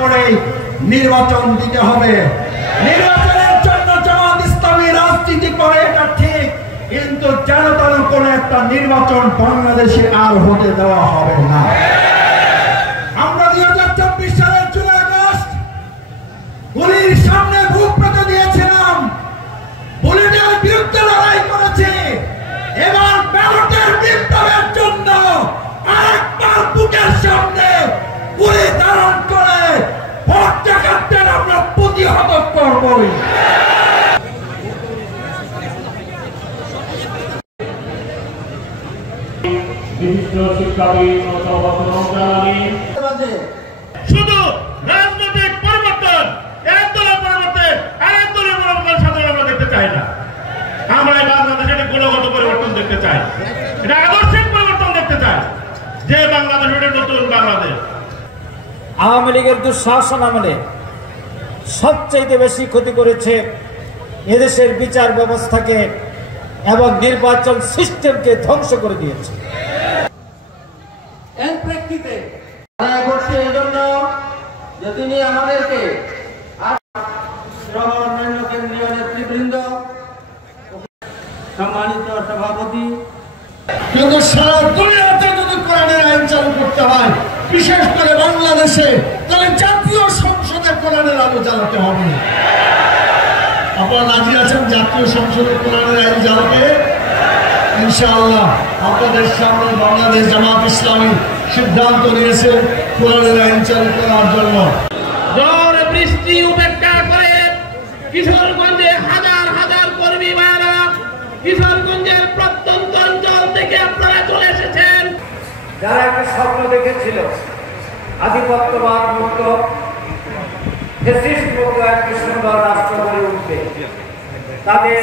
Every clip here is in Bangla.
করে নির্বাচন দিতে হবে। নির্বাচনের জন্য জামাত ইসলামী রাজনীতি করে এটা ঠিক, কিন্তু যেন তেন কোন একটা নির্বাচন বাংলাদেশে আর হতে দেওয়া হবে না। আমরা 2024 সালের জুলাই আগস্ট গুলির সামনে বুক পেতে দিয়েছিলাম, বুলেটের বিরুদ্ধে লড়াই করেছি। এবার ব্যালটের বিপ্লবের জন্য আরেকবার বুকের সামনে গুলি ধারণ করে ভোট ডাকাতদের আমরা প্রতিহত করবই। বিশিষ্ট শিক্ষাবিদ শুধু রাজনৈতিক পরিবর্তন এক দলের পরিবর্তে আরেক দলের পরিবর্তন সাধারণ আমরা দেখতে চাই না। আমরা এই বাংলাদেশে গুণগত পরিবর্তন দেখতে চাই, এটা আদর্শিক পরিবর্তন দেখতে চাই, যে বাংলাদেশ এটা নতুন বাংলাদেশ। আওয়ামী লীগের দুঃশাসন আমলে সবচাইতে বেশি ক্ষতি করেছে এদেশের বিচার ব্যবস্থাকে এবং নির্বাচন সিস্টেমকে ধ্বংস করে দিয়েছে। এর প্রেক্ষিতে করছে এজন্য যে তিনি আমাদেরকে অন্যান্য কেন্দ্রীয় নেতৃবৃন্দ, সম্মানিত সভাপতি, কিন্তু সারা দুনিয়াতে যদি কোরআনের আইন চালু করতে হয়, বিশেষ করে বাংলাদেশে, তাহলে জাতীয় সংসদে কোরআনের আলো জ্বালাতে হবে। আপনারা রাজি আছেন জাতীয় সংসদে কোরআনের আইন জ্বালাতে? ইনশাআল্লাহ আপনাদের সামনে বাংলাদেশ জামাত ইসলামী সিদ্ধান্ত নিয়েছে কোরআনের আইন চালু করার জন্য। ঝড় বৃষ্টি উপেক্ষা করে কিশোরগঞ্জে হাজার হাজার কর্মী ভাইরা কিশোরগঞ্জের প্রত্যন্ত অঞ্চল থেকে আপনারা চলে এসেছেন। যারা একটা স্বপ্ন দেখেছিল আধিপত্যবাদ মুক্ত ফ্যাসিস্ট মুক্ত একটি সুন্দর রাষ্ট্র গড়ে উঠবে, তাদের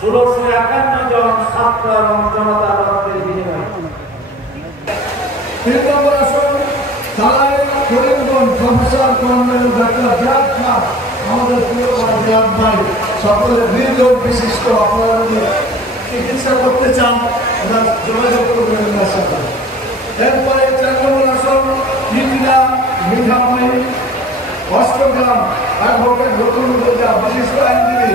1651 জন ছাত্র এবং জনতার রক্তের বিনিময়ে সকলের বিনিয়োগ বিশিষ্ট আপনারা যদি চিকিৎসা করতে চান যোগাযোগ করবেন। এরপরে 4 নম্বর আসন মিঠামণি অষ্টগ্রাম অ্যাডভোকেট বিশিষ্ট আইনজীবী